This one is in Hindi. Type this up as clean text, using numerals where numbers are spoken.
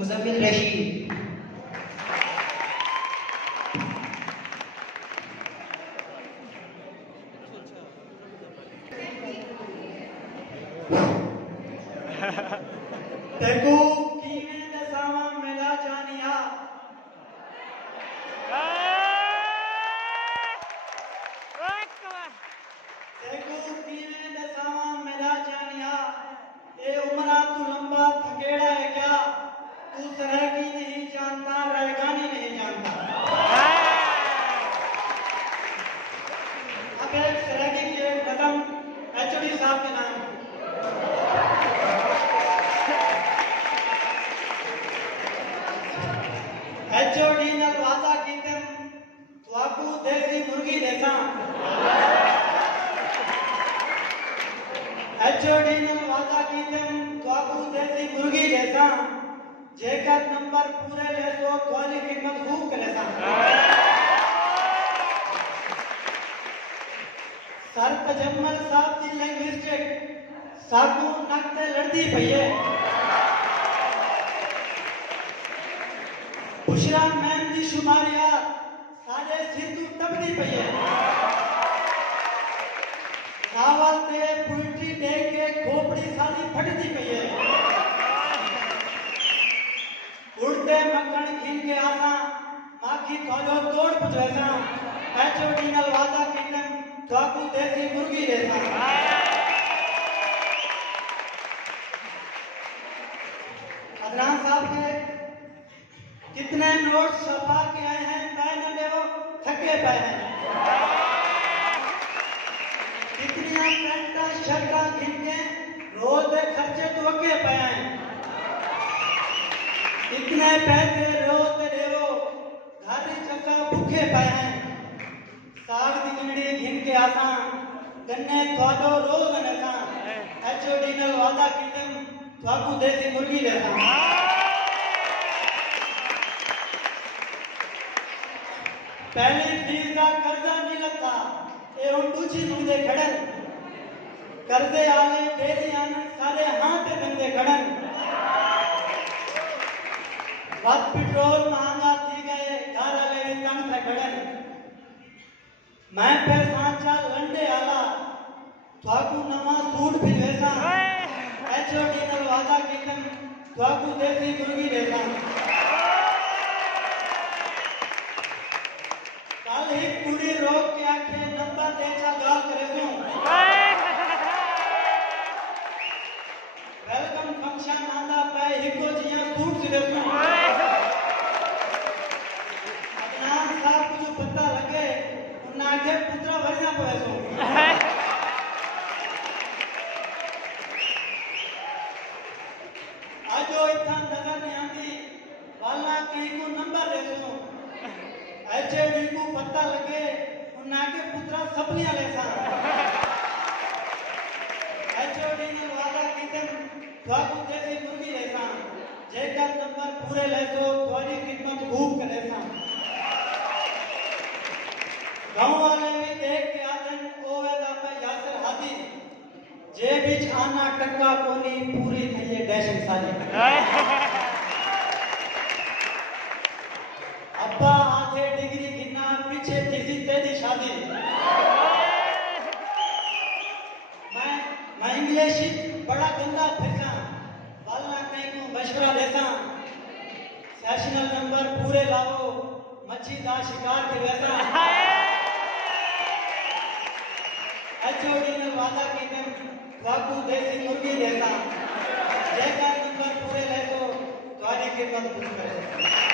मुजम्मिल रशीद। देखो कीने दसावा मेला जानिया देखो कीने दसावा मेला जानिया ए उमरा तू लंबा थकेड़ा है क्या तू सरहगी नहीं जानता रहगानी नहीं जानता। अब एक सरहगी के नज़म एचओडी साहब के नाम एचओडी ने वादा कीते तुआकू देसी मुर्गी देसा एचओडी ने वादा कीते तुआकू देसी मुर्गी देसा जेकर नंबर पूरे ले तो तुम्हारी कीमत खूब करेसा। सर तजम्मल साहब की लिंग्विस्टिक साकू नकते लड़ती पई है। बुशरा मैम की शुमारियात साढ़े सिंधु तबदी पई है। नावल ते पोइट्री देख के खोपड़ी सारी फटती पई है। उड़ते मक्खन खिन के आसा माखी थोड़ो तोड़ पुजैसा एचओडी नल वादा कीतम थाकू देसी मुर्गी देसा। अदनान साहब के कितने नोट छपा के आए हैं मैंने देखो थके पे हैं। कितनी पेंटा शर्टा गिन के रोज के खर्चे तो अके पे हैं। इतने पैसे रोज के देवो घाटी चक्का भूखे पे हैं। साग दी गिनड़ी गिन के आसा गन्ने थोड़ो रोज नसा एचओडी नल वादा कीतम थाकू देसी मुर्गी देसा। पहली फीस का कर्जा नहीं लगता ये हम दूसरी मुंदे खड़न कर्जे आने डेली आने सारे हाथ पे बंदे खड़न। बस पेट्रोल महंगा थी गए घर आले भी तंग थे खड़न। मैं फिर सांचा लंडे आला थाकू नवा सूट भी वैसा एचओडी नल वादा कीतम थाकू देसी मुर्गी देसा। कल ही कुड़ी रोक के आके नंबर देचा गाल करे तो वेलकम फंक्शन आंदा पे हिको जिया सूट सिरे तो अदनान साहब को जो पता लगे उन्ना के पुत्रा वरना पे तो आजो इतना नजर नहीं आती वाला कहीं को नंबर दे दो एचओडी को पता लगे उन्ना के पुत्रा सपनिया लेसा एचओडी ने वादा कीते थाकू देसी मुर्गी लेसा जेकर नंबर पूरे ले तो तुम्हारी कीमत खूब करेसा। गांव वाले भी देख के आदन ओवेदा पे यासर हादी जे बीच आना टक्का कोनी पूरी थई डैशिंग साजी। अब्बा आधे डिग्री गिना पीछे किसी तेरी शादी। मैं इंग्लिश बड़ा गंदा फिरसा वाला कहीं को मशवरा देसा सेशनल नंबर पूरे लाओ मच्छी दा शिकार के वैसा एचओडी ने वादा कीते थाकू देसी मुर्गी देसा जेकर नंबर पूरे ले तो तुम्हारी कीमत पूरी करे।